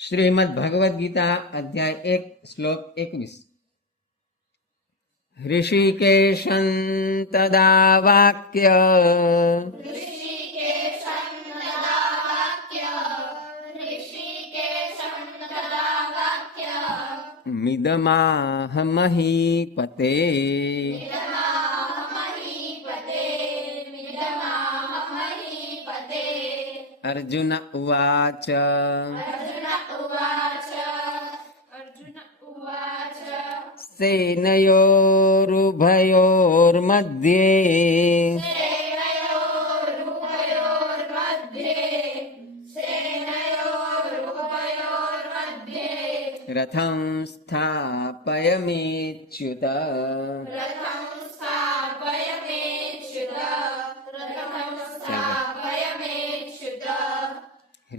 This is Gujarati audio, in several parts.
શ્રીમદ ભગવદ ગીતા અધ્યાય 1 શ્લોક 21। ऋषिकेशं तदा वाक्य मिदमाह महीपते। अर्जुन उवाच सेनयोरुभयोर्मध्ये रथं स्थापयमेच्युत।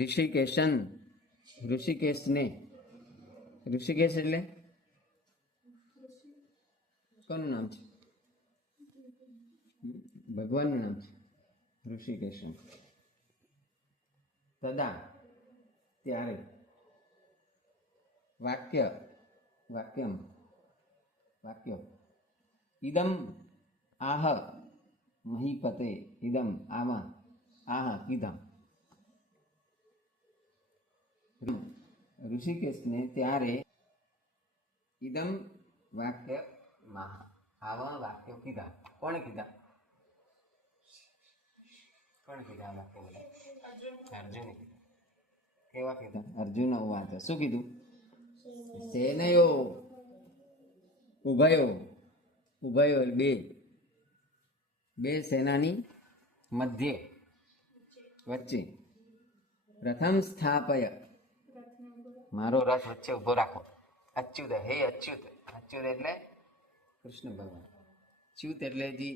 ऋषिकेशन ऋषिकेश ने ऋषिकेश એટલે કોનું નામ છે? ભગવાનનું નામ છે ઋષિકેશન। તદા ત્યારે વાક્ય ઇદમ આહ મહીપતે ઇદમ આમાં આહ કીધા ઋષિકેશને ત્યારે ઇદમ વાક્ય આવા વાક્યો કીધા। કોણે કીધા આ વાક્ય બધા? અર્જુને કીધા। કેવા કીધા? અર્જુન ઉવાચ શું કીધું? સેનયો ઉભયો બે સેનાની મધ્ય વચ્ચે પ્રથમ સ્થાપય મારો રથ વચ્ચે ઉભો રાખો। અચ્યુત હે અચ્યુત એટલે કૃષ્ણ ભગવાન। ચ્યુત એટલે જે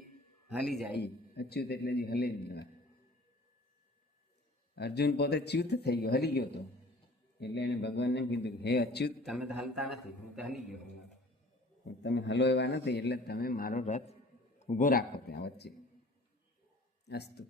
હાલી જાય, અચ્યુત એટલે જે હલે નહીં। અર્જુન પોતે ચ્યુત થઈ ગયો, હલી ગયો હતો એટલે એને ભગવાનને કીધું હે અચ્યુત તમે તો હાલતા નથી, હું તો હલી ગયો, તમે હલો એવા નથી એટલે તમે મારો રથ ઉભો રાખો ત્યાં વચ્ચે। અસ્તુ।